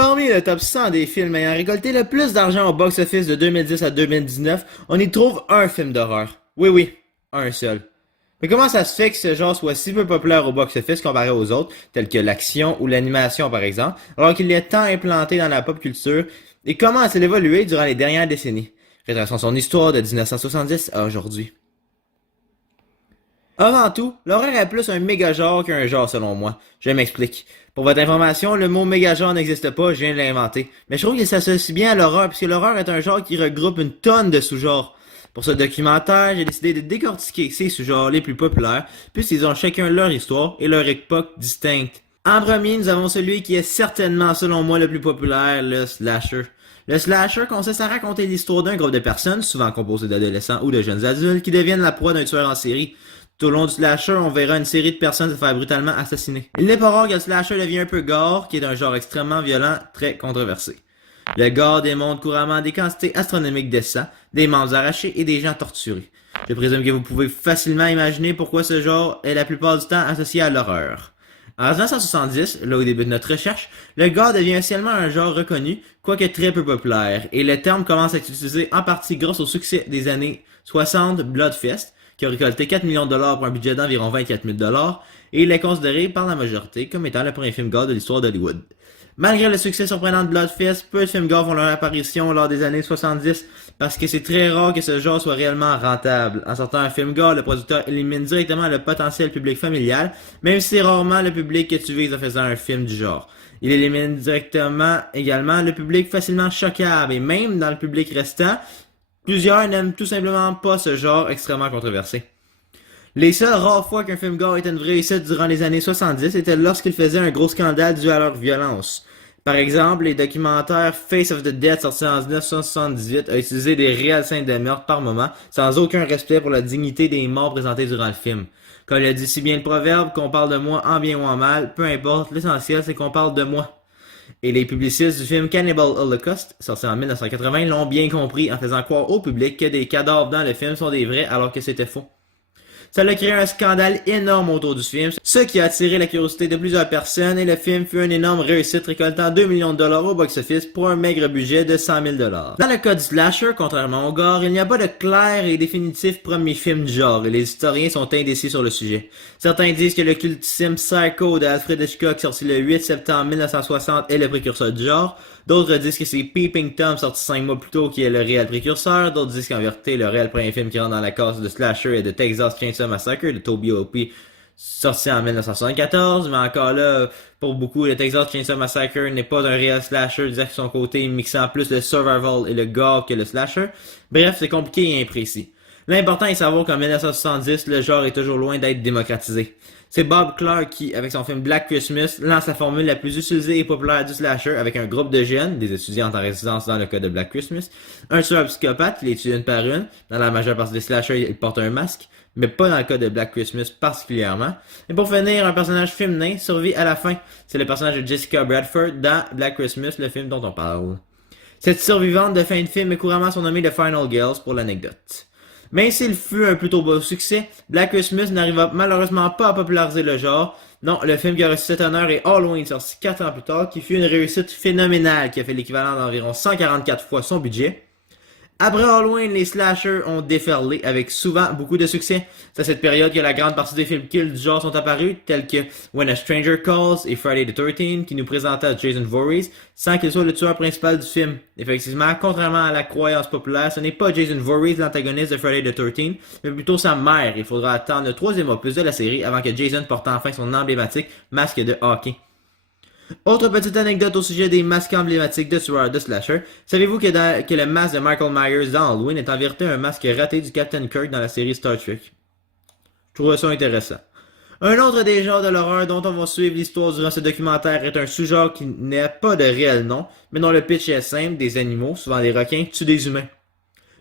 Parmi le top 100 des films ayant récolté le plus d'argent au box-office de 2010 à 2019, on y trouve un film d'horreur. Oui, oui, un seul. Mais comment ça se fait que ce genre soit si peu populaire au box-office comparé aux autres, tels que l'action ou l'animation par exemple, alors qu'il est tant implanté dans la pop culture, et comment a-t-il évolué durant les dernières décennies? Retraçons son histoire de 1970 à aujourd'hui. Avant tout, l'horreur est plus un méga-genre qu'un genre selon moi. Je m'explique. Pour votre information, le mot méga-genre n'existe pas, je viens de l'inventer. Mais je trouve qu'il s'associe bien à l'horreur, puisque l'horreur est un genre qui regroupe une tonne de sous-genres. Pour ce documentaire, j'ai décidé de décortiquer ces sous-genres les plus populaires, puisqu'ils ont chacun leur histoire et leur époque distincte. En premier, nous avons celui qui est certainement, selon moi, le plus populaire, le slasher. Le slasher consiste à raconter l'histoire d'un groupe de personnes, souvent composé d'adolescents ou de jeunes adultes, qui deviennent la proie d'un tueur en série. Tout au long du slasher, on verra une série de personnes se faire brutalement assassiner. Il n'est pas rare que le slasher devienne un peu gore, qui est un genre extrêmement violent, très controversé. Le gore démontre couramment des quantités astronomiques de sang, des membres arrachés et des gens torturés. Je présume que vous pouvez facilement imaginer pourquoi ce genre est la plupart du temps associé à l'horreur. En 1970, là où débute notre recherche, le gore devient officiellement un genre reconnu, quoique très peu populaire, et le terme commence à être utilisé en partie grâce au succès des années 60 Bloodfest, qui a récolté 4 millions de dollars pour un budget d'environ 24 000 dollars, et il est considéré par la majorité comme étant le premier film gore de l'histoire d'Hollywood. Malgré le succès surprenant de Bloodfest, peu de films gore font leur apparition lors des années 70 parce que c'est très rare que ce genre soit réellement rentable. En sortant un film gore, le producteur élimine directement le potentiel public familial, même si c'est rarement le public que tu vises en faisant un film du genre. Il élimine directement également le public facilement choquable et même dans le public restant, plusieurs n'aiment tout simplement pas ce genre extrêmement controversé. Les seules rares fois qu'un film gore était une vraie réussite durant les années 70 étaient lorsqu'il faisait un gros scandale dû à leur violence. Par exemple, les documentaires Face of the Dead sortis en 1978 a utilisé des réelles scènes de meurtre par moment, sans aucun respect pour la dignité des morts présentées durant le film. Comme le dit si bien le proverbe, qu'on parle de moi en bien ou en mal, peu importe, l'essentiel c'est qu'on parle de moi. Et les publicistes du film Cannibal Holocaust, sorti en 1980, l'ont bien compris en faisant croire au public que des cadavres dans le film sont des vrais alors que c'était faux. Ça a créé un scandale énorme autour du film, ce qui a attiré la curiosité de plusieurs personnes et le film fut une énorme réussite récoltant 2 millions de dollars au box-office pour un maigre budget de 100 000 dollars. Dans le cas du slasher, contrairement au gore, il n'y a pas de clair et définitif premier film du genre et les historiens sont indécis sur le sujet. Certains disent que le cultissime Psycho de Alfred Hitchcock sorti le 8 septembre 1960 est le précurseur du genre. D'autres disent que c'est Peeping Tom sorti 5 mois plus tôt qui est le réel précurseur. D'autres disent qu'en vérité, le réel premier film qui rentre dans la case de slasher est de Texas Chainsaw Massacre de Toby Hope sorti en 1974. Mais encore là, pour beaucoup, le Texas Chainsaw Massacre n'est pas un réel slasher, disant que son côté mixant plus le survival et le gore que le slasher. Bref, c'est compliqué et imprécis. L'important est de savoir qu'en 1970, le genre est toujours loin d'être démocratisé. C'est Bob Clark qui, avec son film Black Christmas, lance la formule la plus utilisée et populaire du slasher avec un groupe de jeunes, des étudiantes en résidence dans le cas de Black Christmas, un tueur psychopathe qui les tue une par une, dans la majeure partie des slashers, il porte un masque, mais pas dans le cas de Black Christmas particulièrement. Et pour finir, un personnage féminin survit à la fin. C'est le personnage de Jessica Bradford dans Black Christmas, le film dont on parle. Cette survivante de fin de film est couramment surnommée The Final Girls pour l'anecdote. Même s'il fut un plutôt beau succès, Black Christmas n'arriva malheureusement pas à populariser le genre. Non, le film qui a reçu cet honneur est Halloween, sorti 4 ans plus tard, qui fut une réussite phénoménale, qui a fait l'équivalent d'environ 144 fois son budget. Après Halloween, les slashers ont déferlé avec souvent beaucoup de succès. C'est à cette période que la grande partie des films kills du genre sont apparus, tels que When a Stranger Calls et Friday the 13th, qui nous présentaient Jason Voorhees, sans qu'il soit le tueur principal du film. Effectivement, contrairement à la croyance populaire, ce n'est pas Jason Voorhees l'antagoniste de Friday the 13th, mais plutôt sa mère. Il faudra attendre le 3e opus de la série avant que Jason porte enfin son emblématique masque de hockey. Autre petite anecdote au sujet des masques emblématiques de tueurs de slasher. Savez-vous que le masque de Michael Myers dans Halloween est en vérité un masque raté du Captain Kirk dans la série Star Trek? Je trouve ça intéressant. Un autre des genres de l'horreur dont on va suivre l'histoire durant ce documentaire est un sous-genre qui n'a pas de réel nom, mais dont le pitch est simple, des animaux, souvent des requins, tuent des humains.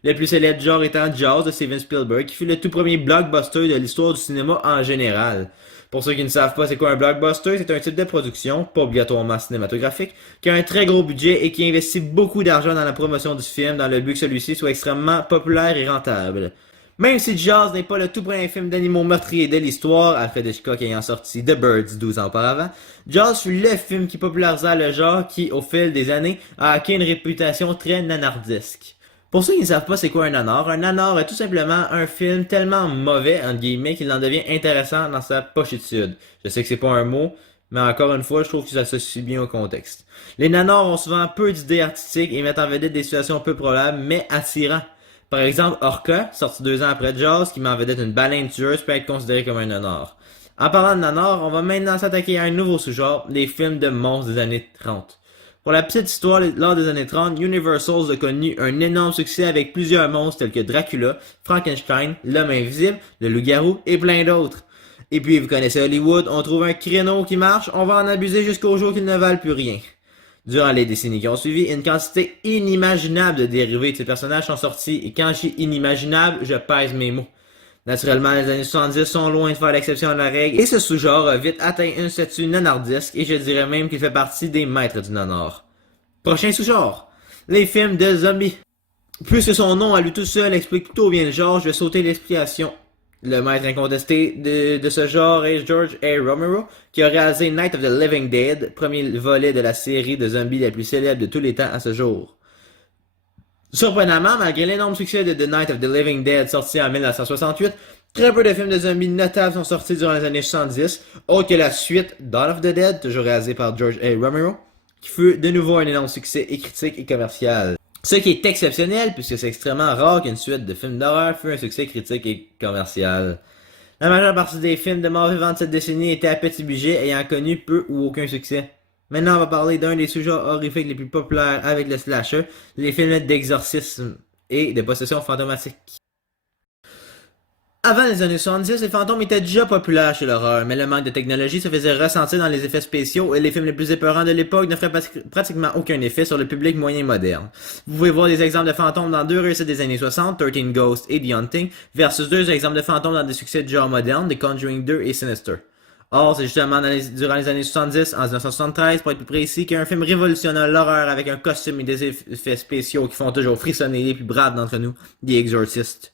Le plus célèbre genre étant Jaws de Steven Spielberg, qui fut le tout premier blockbuster de l'histoire du cinéma en général. Pour ceux qui ne savent pas c'est quoi un blockbuster, c'est un type de production, pas obligatoirement cinématographique, qui a un très gros budget et qui investit beaucoup d'argent dans la promotion du film dans le but que celui-ci soit extrêmement populaire et rentable. Même si Jaws n'est pas le tout premier film d'animaux meurtriers de l'histoire, Alfred Hitchcock ayant sorti The Birds 12 ans auparavant, Jaws fut le film qui popularisa le genre qui, au fil des années, a acquis une réputation très nanardesque. Pour ceux qui ne savent pas c'est quoi un nanar est tout simplement un film tellement mauvais, entre guillemets, qu'il en devient intéressant dans sa pochitude. Je sais que c'est pas un mot, mais encore une fois, je trouve que ça s'associe bien au contexte. Les nanars ont souvent peu d'idées artistiques et mettent en vedette des situations peu probables, mais attirants. Par exemple, Orca, sorti 2 ans après Jaws, qui met en vedette une baleine tueuse, peut être considéré comme un nanar. En parlant de nanar, on va maintenant s'attaquer à un nouveau sous-genre, les films de monstres des années 30. Pour la petite histoire, lors des années 30, Universal a connu un énorme succès avec plusieurs monstres tels que Dracula, Frankenstein, l'homme invisible, le loup-garou et plein d'autres. Et puis, vous connaissez Hollywood, on trouve un créneau qui marche, on va en abuser jusqu'au jour qu'ils ne valent plus rien. Durant les décennies qui ont suivi, une quantité inimaginable de dérivés de ces personnages sont sortis, et quand je dis inimaginable, je pèse mes mots. Naturellement, les années 70 sont loin de faire l'exception de la règle, et ce sous-genre a vite atteint une statue nanardesque, et je dirais même qu'il fait partie des maîtres du nanar. Prochain sous-genre, les films de zombies. Puisque son nom à lui tout seul explique plutôt bien le genre, je vais sauter l'explication. Le maître incontesté de ce genre est George A. Romero, qui a réalisé Night of the Living Dead, premier volet de la série de zombies la plus célèbre de tous les temps à ce jour. Surprenamment, malgré l'énorme succès de The Night of the Living Dead sorti en 1968, très peu de films de zombies notables sont sortis durant les années 70, autre que la suite Dawn of the Dead, toujours réalisé par George A. Romero, qui fut de nouveau un énorme succès et critique et commercial. Ce qui est exceptionnel, puisque c'est extrêmement rare qu'une suite de films d'horreur fût un succès critique et commercial. La majeure partie des films de mort vivant de cette décennie étaient à petit budget, ayant connu peu ou aucun succès. Maintenant, on va parler d'un des sujets horrifiques les plus populaires avec le slasher, les films d'exorcisme et de possession fantomatique. Avant les années 70, les fantômes étaient déjà populaires chez l'horreur, mais le manque de technologie se faisait ressentir dans les effets spéciaux et les films les plus épeurants de l'époque ne feraient pratiquement aucun effet sur le public moyen moderne. Vous pouvez voir des exemples de fantômes dans deux réussites des années 60, 13 Ghosts et The Hunting, versus deux exemples de fantômes dans des succès de genre moderne, The Conjuring 2 et Sinister. Or, c'est justement durant les années 70, en 1973 pour être plus précis, qu'un film révolutionne l'horreur avec un costume et des effets spéciaux qui font toujours frissonner les plus braves d'entre nous, The Exorcist.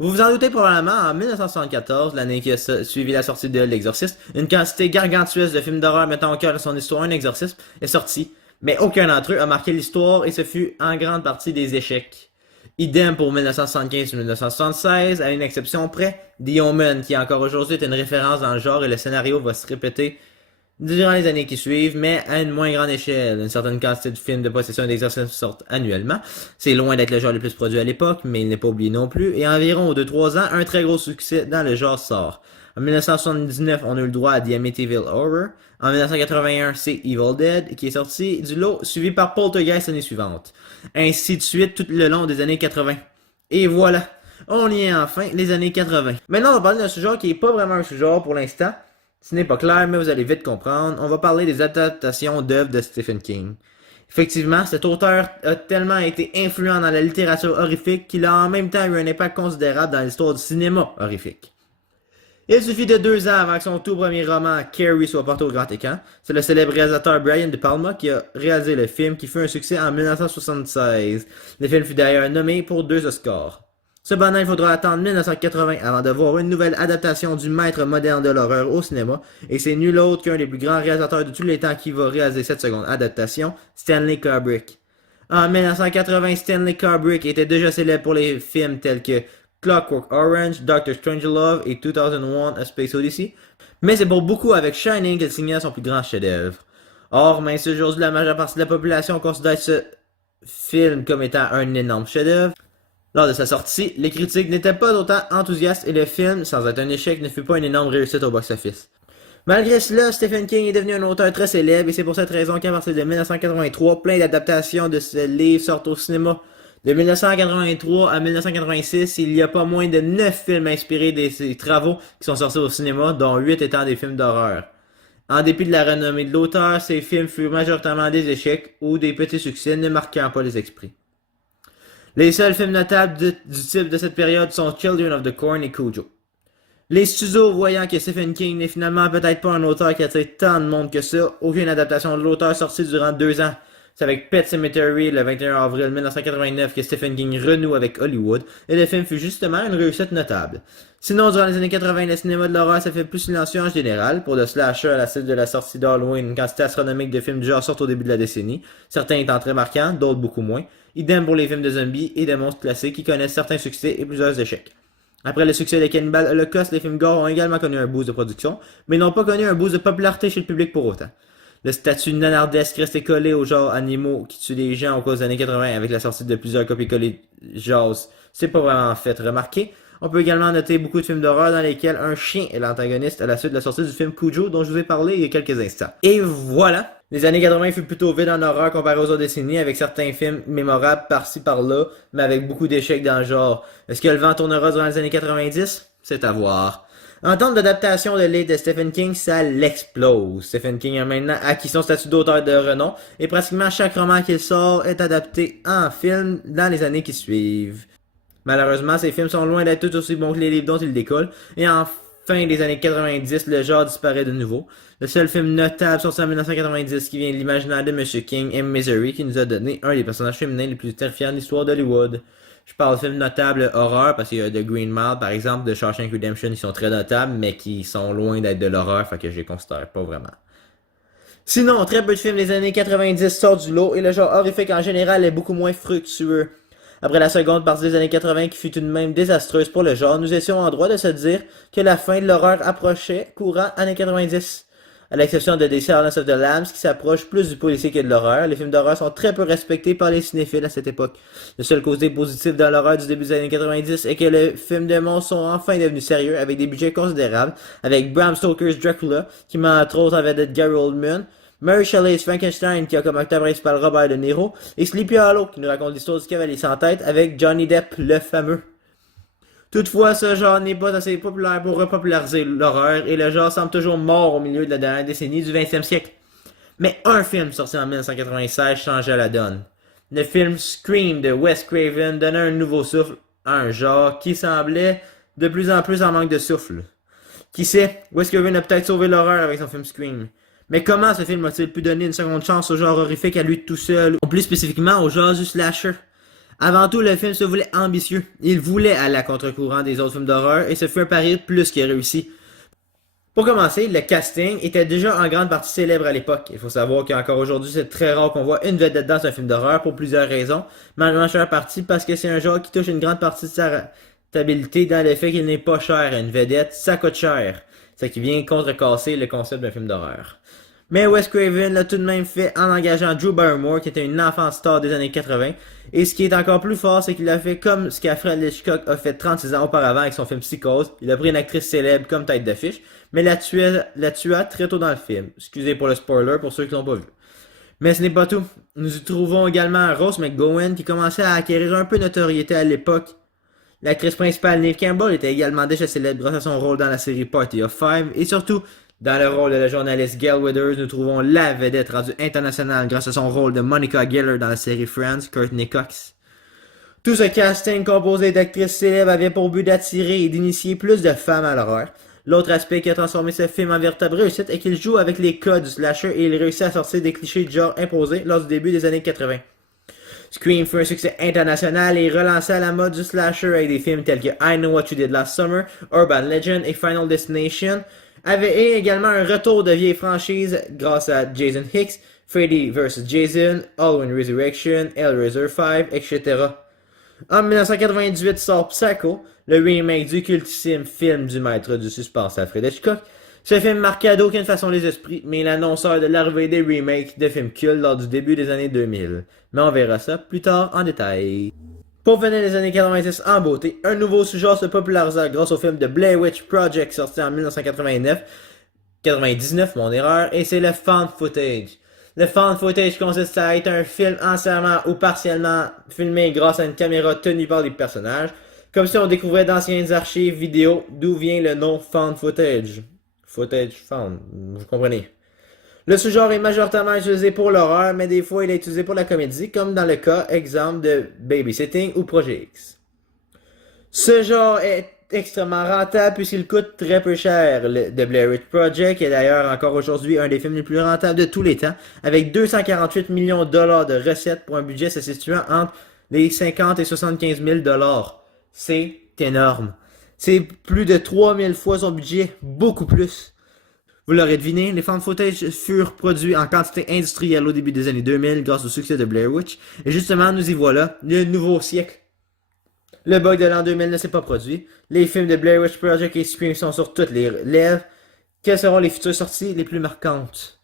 Vous vous en doutez probablement, en 1974, l'année qui a suivi la sortie de L'Exorciste, une quantité gargantuesque de films d'horreur mettant au cœur de son histoire un exorcisme est sorti, mais aucun d'entre eux a marqué l'histoire et ce fut en grande partie des échecs. Idem pour 1975 et 1976, à une exception près, The Omen, qui encore aujourd'hui est une référence dans le genre et le scénario va se répéter durant les années qui suivent, mais à une moins grande échelle. Une certaine quantité de films de possession et d'exorcisme sortent annuellement. C'est loin d'être le genre le plus produit à l'époque, mais il n'est pas oublié non plus. Et environ 2-3 ans, un très gros succès dans le genre sort. En 1979, on a eu le droit à The Amityville Horror. En 1981, c'est Evil Dead, qui est sorti du lot, suivi par Poltergeist l'année suivante. Ainsi de suite tout le long des années 80. Et voilà, on y est enfin, les années 80. Maintenant, on va parler d'un sous-genre qui n'est pas vraiment un sous-genre pour l'instant. Ce n'est pas clair, mais vous allez vite comprendre. On va parler des adaptations d'œuvres de Stephen King. Effectivement, cet auteur a tellement été influent dans la littérature horrifique qu'il a en même temps eu un impact considérable dans l'histoire du cinéma horrifique. Il suffit de 2 ans avant que son tout premier roman, Carrie, soit porté au grand écran. C'est le célèbre réalisateur Brian De Palma qui a réalisé le film qui fut un succès en 1976. Le film fut d'ailleurs nommé pour 2 Oscars. Cependant, il faudra attendre 1980 avant de voir une nouvelle adaptation du maître moderne de l'horreur au cinéma, et c'est nul autre qu'un des plus grands réalisateurs de tous les temps qui va réaliser cette seconde adaptation, Stanley Kubrick. En 1980, Stanley Kubrick était déjà célèbre pour les films tels que Clockwork Orange, Doctor Strangelove et 2001 A Space Odyssey, mais c'est pour beaucoup avec Shining qu'il signa son plus grand chef-d'œuvre. Or, même si aujourd'hui la majeure partie de la population considère ce film comme étant un énorme chef-d'œuvre, lors de sa sortie, les critiques n'étaient pas autant enthousiastes et le film, sans être un échec, ne fut pas une énorme réussite au box-office. Malgré cela, Stephen King est devenu un auteur très célèbre et c'est pour cette raison qu'à partir de 1983, plein d'adaptations de ce livre sortent au cinéma. De 1983 à 1986, il y a pas moins de 9 films inspirés de ses travaux qui sont sortis au cinéma, dont 8 étant des films d'horreur. En dépit de la renommée de l'auteur, ces films furent majoritairement des échecs ou des petits succès ne marquant pas les esprits. Les seuls films notables du type de cette période sont Children of the Corn et Cujo. Les studios, voyant que Stephen King n'est finalement peut-être pas un auteur qui attire tant de monde que ça, aucune adaptation de l'auteur sortie durant 2 ans. C'est avec Pet Sematary le 21 avril 1989 que Stephen King renoue avec Hollywood, et le film fut justement une réussite notable. Sinon, durant les années 80, le cinéma de l'horreur s'est fait plus silencieux en général. Pour le slasher, à la suite de la sortie d'Halloween, une quantité astronomique de films du genre sortent au début de la décennie, certains étant très marquants, d'autres beaucoup moins. Idem pour les films de zombies et de monstres classiques qui connaissent certains succès et plusieurs échecs. Après le succès de Cannibal Holocaust, les films gore ont également connu un boost de production, mais n'ont pas connu un boost de popularité chez le public pour autant. Le statut nanardesque restait collé au genre animaux qui tuent des gens au cours des années 80 avec la sortie de plusieurs copies-collées Jaws. C'est pas vraiment fait remarquer. On peut également noter beaucoup de films d'horreur dans lesquels un chien est l'antagoniste à la suite de la sortie du film Cujo dont je vous ai parlé il y a quelques instants. Et voilà! Les années 80 furent plutôt vides en horreur comparé aux autres décennies avec certains films mémorables par-ci par-là, mais avec beaucoup d'échecs dans le genre. Est-ce que le vent tournera durant les années 90? C'est à voir. En termes d'adaptation de livres de Stephen King, ça l'explose. Stephen King a maintenant acquis son statut d'auteur de renom et pratiquement chaque roman qu'il sort est adapté en film dans les années qui suivent. Malheureusement, ces films sont loin d'être tout aussi bons que les livres dont il décolle, et en fin des années 90, le genre disparaît de nouveau. Le seul film notable sorti en 1990 qui vient de l'imaginaire de M. King est Misery, qui nous a donné un des personnages féminins les plus terrifiants de l'histoire d'Hollywood. Je parle de films notables horreur, parce qu'il y a The Green Mile, par exemple, de Shawshank Redemption, qui sont très notables, mais qui sont loin d'être de l'horreur, fait que je les considère pas vraiment. Sinon, très peu de films des années 90 sortent du lot, et le genre horrifique en général est beaucoup moins fructueux. Après la seconde partie des années 80 qui fut tout de même désastreuse pour le genre, nous étions en droit de se dire que la fin de l'horreur approchait courant années 90. À l'exception de The Silence of the Lambs qui s'approche plus du policier que de l'horreur, les films d'horreur sont très peu respectés par les cinéphiles à cette époque. Le seul côté positif dans l'horreur du début des années 90 est que les films de monstres sont enfin devenus sérieux avec des budgets considérables, avec Bram Stoker's Dracula, qui met entre autres en vedette Gary Oldman, Mary Shelley's Frankenstein qui a comme acteur principal Robert De Niro, et Sleepy Hollow qui nous raconte l'histoire du cavalier sans tête avec Johnny Depp le fameux. Toutefois, ce genre n'est pas assez populaire pour repopulariser l'horreur et le genre semble toujours mort au milieu de la dernière décennie du 20e siècle. Mais un film sorti en 1996 changea la donne. Le film Scream de Wes Craven donnait un nouveau souffle à un genre qui semblait de plus en plus en manque de souffle. Qui sait, Wes Craven a peut-être sauvé l'horreur avec son film Scream. Mais comment ce film a-t-il pu donner une seconde chance au genre horrifique à lui tout seul, ou plus spécifiquement au genre du slasher? Avant tout, le film se voulait ambitieux. Il voulait aller à contre-courant des autres films d'horreur et ce fut un pari plus que réussi. Pour commencer, le casting était déjà en grande partie célèbre à l'époque. Il faut savoir qu'encore aujourd'hui, c'est très rare qu'on voit une vedette dans un film d'horreur pour plusieurs raisons, mais en majeure partie parce que c'est un genre qui touche une grande partie de sa rentabilité dans le fait qu'il n'est pas cher. Une vedette, ça coûte cher. Ce qui vient contrecasser le concept d'un film d'horreur. Mais Wes Craven l'a tout de même fait en engageant Drew Barrymore, qui était une enfant star des années 80. Et ce qui est encore plus fort, c'est qu'il a fait comme ce qu'Alfred Hitchcock a fait 36 ans auparavant avec son film Psychose. Il a pris une actrice célèbre comme tête d'affiche, mais la tua très tôt dans le film. Excusez pour le spoiler pour ceux qui l'ont pas vu. Mais ce n'est pas tout. Nous y trouvons également Rose McGowan, qui commençait à acquérir un peu de notoriété à l'époque. L'actrice principale Neve Campbell était également déjà célèbre grâce à son rôle dans la série Party of Five, et surtout, dans le rôle de la journaliste Gail Withers, nous trouvons la vedette rendue internationale grâce à son rôle de Monica Geller dans la série Friends, Courtney Cox. Tout ce casting composé d'actrices célèbres avait pour but d'attirer et d'initier plus de femmes à l'horreur. L'autre aspect qui a transformé ce film en véritable réussite est qu'il joue avec les codes du slasher et il réussit à sortir des clichés du genre imposés lors du début des années 80. Scream fut un succès international et relancé à la mode du slasher avec des films tels que I Know What You Did Last Summer, Urban Legend et Final Destination, avait également un retour de vieilles franchises grâce à Jason Hicks, Freddy vs. Jason, Halloween Resurrection, Hellraiser 5, etc. En 1998 sort Psycho, le remake du cultissime film du maître du suspense Alfred Hitchcock. Ce film marqua d'aucune façon les esprits, mais l'annonceur de l'arrivée des remakes de films cultes lors du début des années 2000. Mais on verra ça plus tard en détail. Pour finir les années 90 en beauté, un nouveau sous-genre se popularisa grâce au film de Blair Witch Project sorti en 1999, mon erreur, et c'est le found footage. Le found footage consiste à être un film entièrement ou partiellement filmé grâce à une caméra tenue par les personnages, comme si on découvrait d'anciennes archives vidéo, d'où vient le nom found footage. Footage found, vous comprenez. Le sous-genre est majoritairement utilisé pour l'horreur, mais des fois il est utilisé pour la comédie, comme dans le cas, exemple, de Babysitting ou Projet X. Ce genre est extrêmement rentable puisqu'il coûte très peu cher. Le The Blair Witch Project est d'ailleurs encore aujourd'hui un des films les plus rentables de tous les temps, avec 248 millions de dollars de recettes pour un budget se situant entre les 50 et 75 000 dollars. C'est énorme. C'est plus de 3000 fois son budget, beaucoup plus. Vous l'aurez deviné, les found footage furent produits en quantité industrielle au début des années 2000 grâce au succès de Blair Witch. Et justement, nous y voilà, le nouveau siècle. Le bug de l'an 2000 ne s'est pas produit. Les films de Blair Witch Project et Scream sont sur toutes les lèvres. Quelles seront les futures sorties les plus marquantes?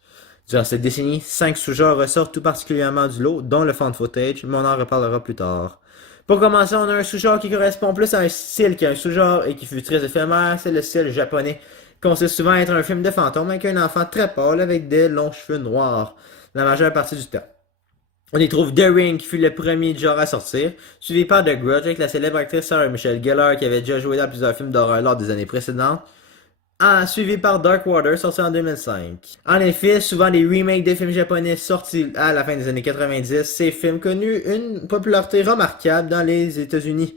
Durant cette décennie, 5 sous-genres ressortent tout particulièrement du lot, dont le found footage, mais on en reparlera plus tard. Pour commencer, on a un sous-genre qui correspond plus à un style qu'à un sous-genre et qui fut très éphémère, c'est le style japonais, qui consiste souvent à être un film de fantôme avec un enfant très pâle avec des longs cheveux noirs, la majeure partie du temps. On y trouve The Ring, qui fut le premier du genre à sortir, suivi par The Grudge avec la célèbre actrice Sarah Michelle Gellar qui avait déjà joué dans plusieurs films d'horreur lors des années précédentes, suivi par Dark Water, sorti en 2005. En effet, souvent les remakes des films japonais sortis à la fin des années 90, ces films connus une popularité remarquable dans les États-Unis.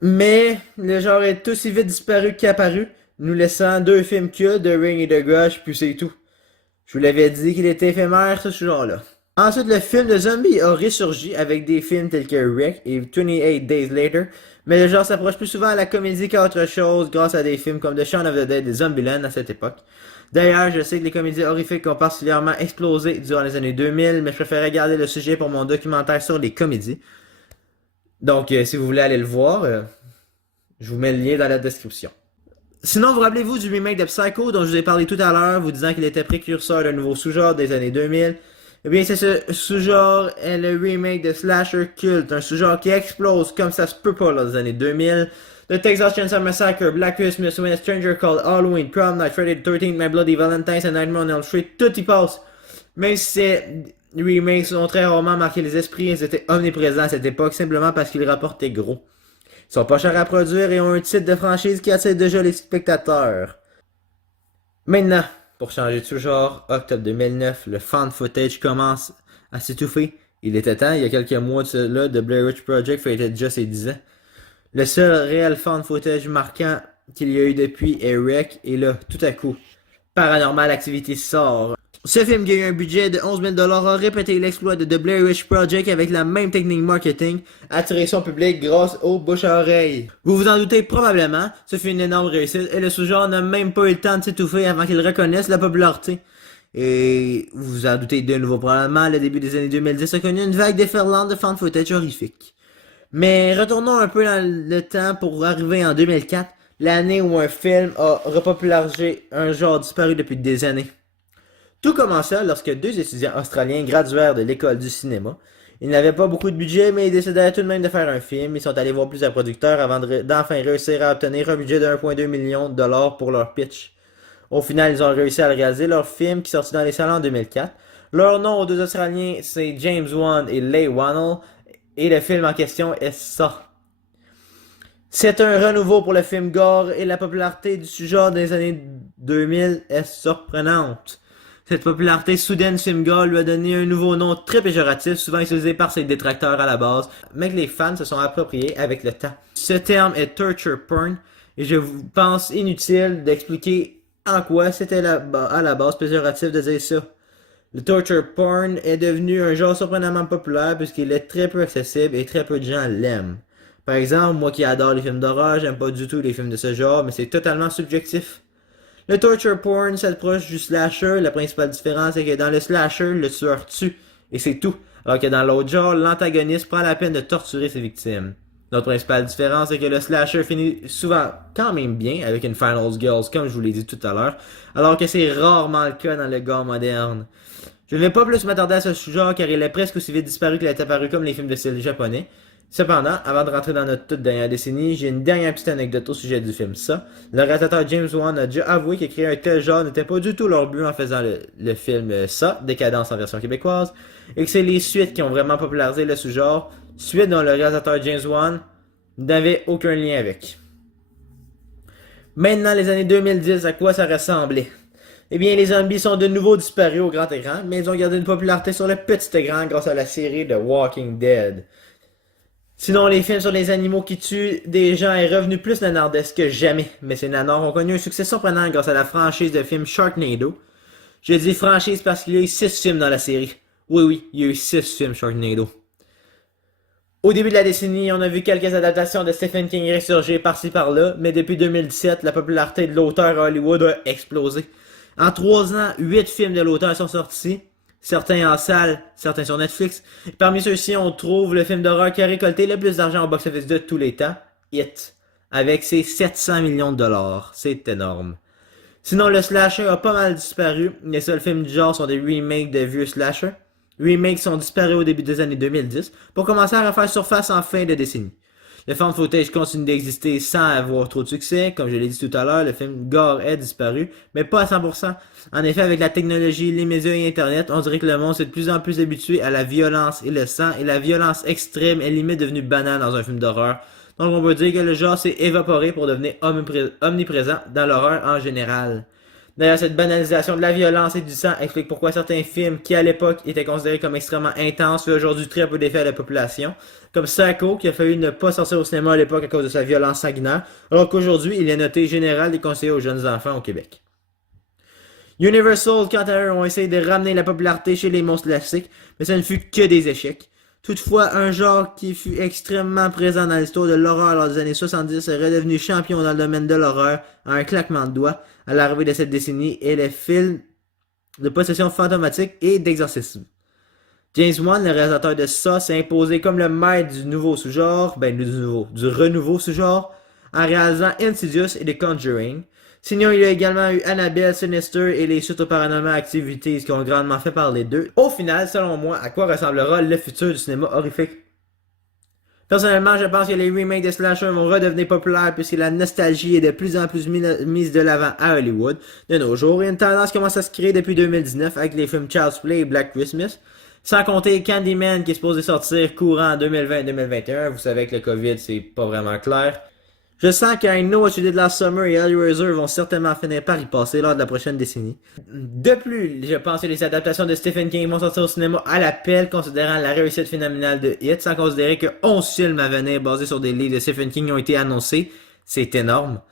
Mais le genre est aussi vite disparu qu'apparu, nous laissant 2 films que The Ring et The Grudge, puis c'est tout. Je vous l'avais dit qu'il était éphémère, ce genre-là. Ensuite, le film de zombie a ressurgi avec des films tels que Wreck et 28 Days Later, mais le genre s'approche plus souvent à la comédie qu'à autre chose grâce à des films comme The Shaun of the Dead et Zombieland à cette époque. D'ailleurs, je sais que les comédies horrifiques ont particulièrement explosé durant les années 2000, mais je préférais garder le sujet pour mon documentaire sur les comédies. Donc, si vous voulez aller le voir, je vous mets le lien dans la description. Sinon, vous rappelez-vous du remake de Psycho dont je vous ai parlé tout à l'heure, vous disant qu'il était précurseur d'un nouveau sous-genre des années 2000? Eh bien, c'est ce sous-genre est le remake de Slasher Cult, un sous-genre qui explose comme ça se peut pas dans les années 2000. The Texas Chainsaw Massacre, Black Christmas, When a Stranger Called Halloween, Prom Night, Friday the 13th, My Bloody Valentine's et Nightmare on Elm Street, tout y passe. Même si ces remakes ont très rarement marqué les esprits, ils étaient omniprésents à cette époque simplement parce qu'ils rapportaient gros. Ils sont pas chers à produire et ont un titre de franchise qui attire déjà les spectateurs. Maintenant, pour changer de sous-genre, octobre 2009, le found footage commence à s'étouffer. Il était temps, il y a quelques mois de cela, The Blair Witch Project fêtait déjà ses 10 ans. Le seul réel found footage marquant qu'il y a eu depuis est Wreck, et là, tout à coup, Paranormal Activity sort. Ce film qui a eu un budget de 11 000 a répété l'exploit de The Blair Witch Project avec la même technique marketing, attirer son public grâce aux bouche à oreille. Vous vous en doutez probablement, ce fut une énorme réussite et le sous-genre n'a même pas eu le temps de s'étouffer avant qu'il reconnaisse la popularité. Et vous vous en doutez de nouveau probablement, le début des années 2010 a connu une vague déferlante de found footage horrifique. Mais retournons un peu dans le temps pour arriver en 2004, l'année où un film a repopularisé un genre disparu depuis des années. Tout commença lorsque 2 étudiants australiens graduèrent de l'école du cinéma. Ils n'avaient pas beaucoup de budget, mais ils décidèrent tout de même de faire un film. Ils sont allés voir plusieurs producteurs avant d'enfin réussir à obtenir un budget de 1,2 million de dollars pour leur pitch. Au final, ils ont réussi à réaliser leur film qui sortit dans les salons en 2004. Leur nom aux 2 Australiens, c'est James Wan et Leigh Whannell, et le film en question est ça. C'est un renouveau pour le film gore et la popularité du genre des années 2000 est surprenante. Cette popularité soudaine du film gore lui a donné un nouveau nom très péjoratif, souvent utilisé par ses détracteurs à la base, mais que les fans se sont appropriés avec le temps. Ce terme est torture porn, et je vous pense inutile d'expliquer en quoi c'était à la base péjoratif de dire ça. Le torture porn est devenu un genre surprenamment populaire puisqu'il est très peu accessible et très peu de gens l'aiment. Par exemple, moi qui adore les films d'horreur, j'aime pas du tout les films de ce genre, mais c'est totalement subjectif. Le torture porn s'approche du slasher, la principale différence est que dans le slasher, le tueur tue, et c'est tout, alors que dans l'autre genre, l'antagoniste prend la peine de torturer ses victimes. Notre principale différence est que le slasher finit souvent quand même bien avec une Final Girls, comme je vous l'ai dit tout à l'heure, alors que c'est rarement le cas dans le gore moderne. Je ne vais pas plus m'attarder à ce sous-genre car il est presque aussi vite disparu qu'il est apparu comme les films de style japonais. Cependant, avant de rentrer dans notre toute dernière décennie, j'ai une dernière petite anecdote au sujet du film Ça. Le réalisateur James Wan a déjà avoué que créer un tel genre n'était pas du tout leur but en faisant le film Ça, Décadence en version québécoise, et que c'est les suites qui ont vraiment popularisé le sous-genre, suites dont le réalisateur James Wan n'avait aucun lien avec. Maintenant, les années 2010, à quoi ça ressemblait? Eh bien, les zombies sont de nouveau disparus au grand écran, mais ils ont gardé une popularité sur le petit écran grâce à la série The Walking Dead. Sinon, les films sur les animaux qui tuent des gens est revenu plus nanardesque que jamais, mais ces nanars ont connu un succès surprenant grâce à la franchise de films Sharknado. Je dis franchise parce qu'il y a eu 6 films dans la série. Oui, oui, il y a eu 6 films Sharknado. Au début de la décennie, on a vu quelques adaptations de Stephen King ressurgir par-ci par-là, mais depuis 2017, la popularité de l'auteur à Hollywood a explosé. En 3 ans, 8 films de l'auteur sont sortis, certains en salle, certains sur Netflix. Parmi ceux-ci, on trouve le film d'horreur qui a récolté le plus d'argent au box-office de tous les temps, It, avec ses 700 millions de dollars. C'est énorme. Sinon, le slasher a pas mal disparu. Les seuls films du genre sont des remakes de vieux slasher. Les remakes sont disparus au début des années 2010 pour commencer à refaire surface en fin de décennie. Le fan footage continue d'exister sans avoir trop de succès. Comme je l'ai dit tout à l'heure, le film gore est disparu, mais pas à 100%. En effet, avec la technologie, les médias et Internet, on dirait que le monde s'est de plus en plus habitué à la violence et le sang, et la violence extrême est limite devenue banale dans un film d'horreur. Donc on peut dire que le genre s'est évaporé pour devenir omniprésent dans l'horreur en général. D'ailleurs, cette banalisation de la violence et du sang explique pourquoi certains films qui à l'époque étaient considérés comme extrêmement intenses font aujourd'hui très peu d'effet à la population, comme Psycho qui a failli ne pas sortir au cinéma à l'époque à cause de sa violence sanguinaire, alors qu'aujourd'hui il est noté général des conseillers aux jeunes enfants au Québec. Universal, quant à eux, ont essayé de ramener la popularité chez les monstres classiques, mais ça ne fut que des échecs. Toutefois, un genre qui fut extrêmement présent dans l'histoire de l'horreur lors des années 70 est redevenu champion dans le domaine de l'horreur à un claquement de doigts à l'arrivée de cette décennie et les films de possession fantomatique et d'exorcisme. James Wan, le réalisateur de ça, s'est imposé comme le maître du nouveau sous-genre, du renouveau sous-genre, en réalisant Insidious et The Conjuring. Sinon, il y a également eu Annabelle, Sinister et les suites aux Paranormal Activities qui ont grandement fait parler d'eux. Au final, selon moi, à quoi ressemblera le futur du cinéma horrifique? Personnellement, je pense que les remakes de slasher vont redevenir populaires puisque la nostalgie est de plus en plus mise de l'avant à Hollywood. De nos jours, une tendance commence à se créer depuis 2019 avec les films Child's Play et Black Christmas. Sans compter Candyman qui est supposé sortir courant en 2020-2021. Vous savez que le COVID, c'est pas vraiment clair. Je sens qu'I Know What You Did Last Summer et Hellraiser vont certainement finir par y passer lors de la prochaine décennie. De plus, je pense que les adaptations de Stephen King vont sortir au cinéma à l'appel, considérant la réussite phénoménale de It, sans considérer que 11 films à venir basés sur des livres de Stephen King ont été annoncés. C'est énorme.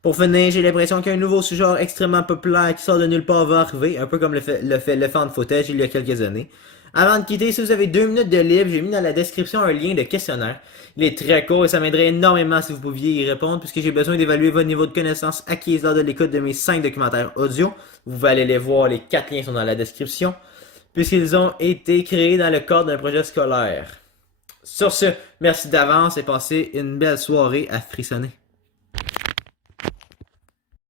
Pour finir, j'ai l'impression qu'un nouveau sujet extrêmement populaire qui sort de nulle part va arriver, un peu comme le fan footage il y a quelques années. Avant de quitter, si vous avez 2 minutes de libre, j'ai mis dans la description un lien de questionnaire. Il est très court et ça m'aiderait énormément si vous pouviez y répondre puisque j'ai besoin d'évaluer votre niveau de connaissance acquise lors de l'écoute de mes 5 documentaires audio. Vous pouvez aller les voir, les 4 liens sont dans la description puisqu'ils ont été créés dans le cadre d'un projet scolaire. Sur ce, merci d'avance et passez une belle soirée à frissonner.